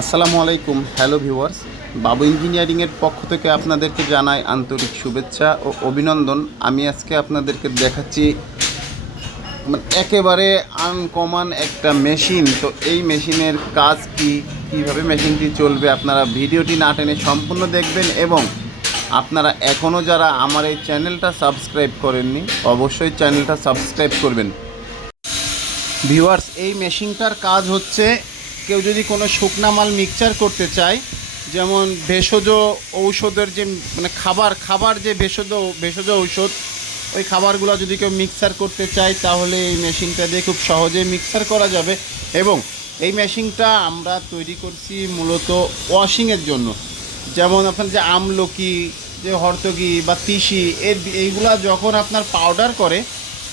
আসসালামু আলাইকুম। Hello viewers, বাবু ইঞ্জিনিয়ারিংয়ের পক্ষ থেকে আপনাদেরকে জানাই আন্তরিক শুভেচ্ছা ও অভিনন্দন। আমি আজকে আপনাদেরকে দেখাচ্ছি একেবারে আনকমন একটা মেশিন। তো এই মেশিনের কাজ কীভাবে মেশিনটি চলবে, আপনারা ভিডিওটি না টেনে সম্পূর্ণ দেখবেন এবং আপনারা এখনও যারা আমার এই চ্যানেলটা সাবস্ক্রাইব করেননি অবশ্যই চ্যানেলটা সাবস্ক্রাইব করবেন। ভিউয়ার্স, এই মেশিনটার কাজ হচ্ছে, কেউ যদি কোনো শুকনা মাল মিক্সচার করতে চায়, যেমন ভেষজ ঔষধের যে খাবার যে ভেষজ ঔষধ, ওই খাবারগুলো যদি কেউ মিক্সার করতে চায় তাহলে এই মেশিনটা দিয়ে খুব সহজেই মিক্সার করা যাবে। এবং এই মেশিনটা আমরা তৈরি করছি মূলত ওয়াশিংয়ের জন্য। যেমন আপনার যে আমলকি, যে হর্তকি বা তিসি, এইগুলা যখন আপনার পাউডার করে,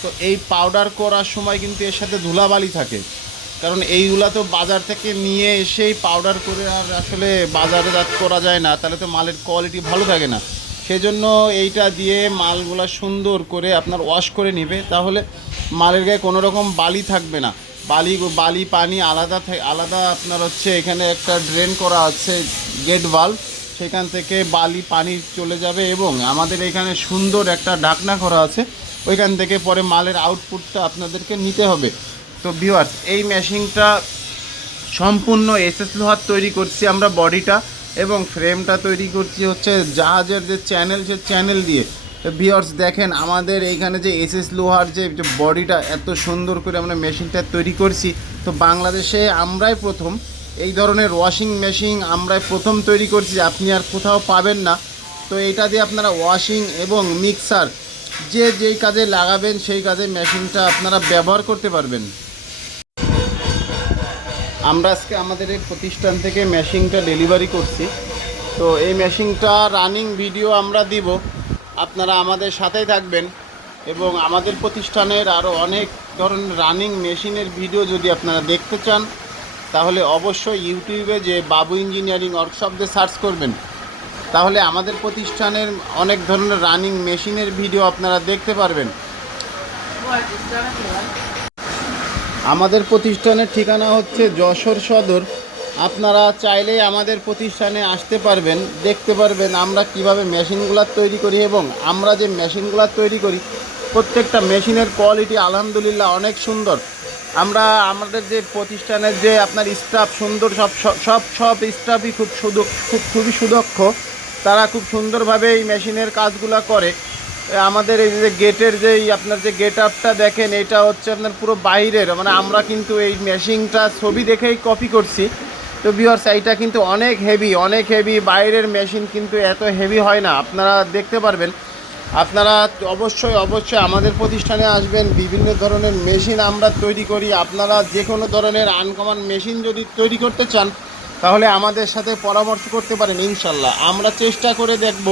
তো এই পাউডার করার সময় কিন্তু এর সাথে ধুলাবালি থাকে, কারণ এইগুলা তো বাজার থেকে নিয়ে এসেই পাউডার করে আর আসলে বাজারে করা যায় না, তাহলে তো মালের কোয়ালিটি ভালো থাকে না। সেজন্য এইটা দিয়ে মালগুলা সুন্দর করে আপনার ওয়াশ করে নেবে, তাহলে মালের গায়ে কোনো রকম বালি থাকবে না। বালি পানি আলাদা আপনার হচ্ছে এখানে একটা ড্রেন করা আছে, গেট ভালভ, সেখান থেকে বালি পানি চলে যাবে এবং আমাদের এখানে সুন্দর একটা ঢাকনা করা আছে, ওইখান থেকে পরে মালের আউটপুটটা আপনাদেরকে নিতে হবে। তো ভিউয়ার্স, এই মেশিনটা সম্পূর্ণ এসএস লোহার তৈরি করছি আমরা বডিটা, এবং ফ্রেমটা তৈরি করছি হচ্ছে জাহাজের যে চ্যানেল, সে চ্যানেল দিয়ে। তো ভিউয়ার্স দেখেন, আমাদের এইখানে যে এসএস লোহার যে বডিটা এত সুন্দর করে আমরা মেশিনটা তৈরি করছি। তো বাংলাদেশে আমরাই প্রথম এই ধরনের ওয়াশিং মেশিন আমরাই প্রথম তৈরি করছি, আপনি আর কোথাও পাবেন না। তো এইটা দিয়ে আপনারা ওয়াশিং এবং মিক্সার যেই কাজে লাগাবেন সেই কাজে মেশিনটা আপনারা ব্যবহার করতে পারবেন। আমরা আজকে আমাদের এই প্রতিষ্ঠান থেকে মেশিনটা ডেলিভারি করছি। তো এই মেশিনটা রানিং ভিডিও আমরা দিব, আপনারা আমাদের সাথেই থাকবেন। এবং আমাদের প্রতিষ্ঠানের আরও অনেক ধরনের রানিং মেশিনের ভিডিও যদি আপনারা দেখতে চান, তাহলে অবশ্যই ইউটিউবে যে বাবু ইঞ্জিনিয়ারিং ওয়ার্কশপ দিয়ে সার্চ করবেন, তাহলে আমাদের প্রতিষ্ঠানের অনেক ধরনের রানিং মেশিনের ভিডিও আপনারা দেখতে পারবেন। আমাদের প্রতিষ্ঠানের ঠিকানা হচ্ছে যশোর সদর। আপনারা চাইলেই আমাদের প্রতিষ্ঠানে আসতে পারবেন, দেখতে পারবেন আমরা কিভাবে মেশিনগুলো তৈরি করি। এবং আমরা যে মেশিনগুলো তৈরি করি, প্রত্যেকটা মেশিনের কোয়ালিটি আলহামদুলিল্লাহ অনেক সুন্দর। আমরা আমাদের যে প্রতিষ্ঠানের যে আপনার স্টাফ সুন্দর, সব স্টাফই খুবই সুদক্ষ, তারা খুব সুন্দরভাবে এই মেশিনের কাজগুলো করে। আমাদের এই যে গেটের আপনার যে গেট আপটা দেখেন, এটা হচ্ছে আপনার পুরো বাইরের, আমরা কিন্তু এই মেশিনটা ছবি দেখেই কপি করছি। তো ভিউয়ার্স, এইটা কিন্তু অনেক হেভি, বাইরের মেশিন কিন্তু এত হেভি হয় না, আপনারা দেখতে পারবেন। আপনারা অবশ্যই আমাদের প্রতিষ্ঠানে আসবেন। বিভিন্ন ধরনের মেশিন আমরা তৈরি করি। আপনারা যে কোনো ধরনের আনকমন মেশিন যদি তৈরি করতে চান, তাহলে আমাদের সাথে পরামর্শ করতে পারেন। ইনশাল্লাহ আমরা চেষ্টা করে দেখব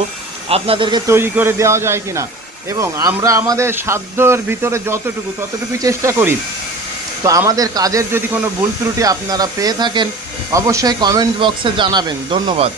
আপনাদেরকে তৈরি করে দেওয়া যায় কিনা, এবং আমরা আমাদের সাধ্যের ভিতরে ততটুকুই চেষ্টা করি। তো আমাদের কাজের যদি কোনো ভুল ত্রুটি আপনারা পেয়ে থাকেন, অবশ্যই কমেন্ট বক্সে জানাবেন। ধন্যবাদ।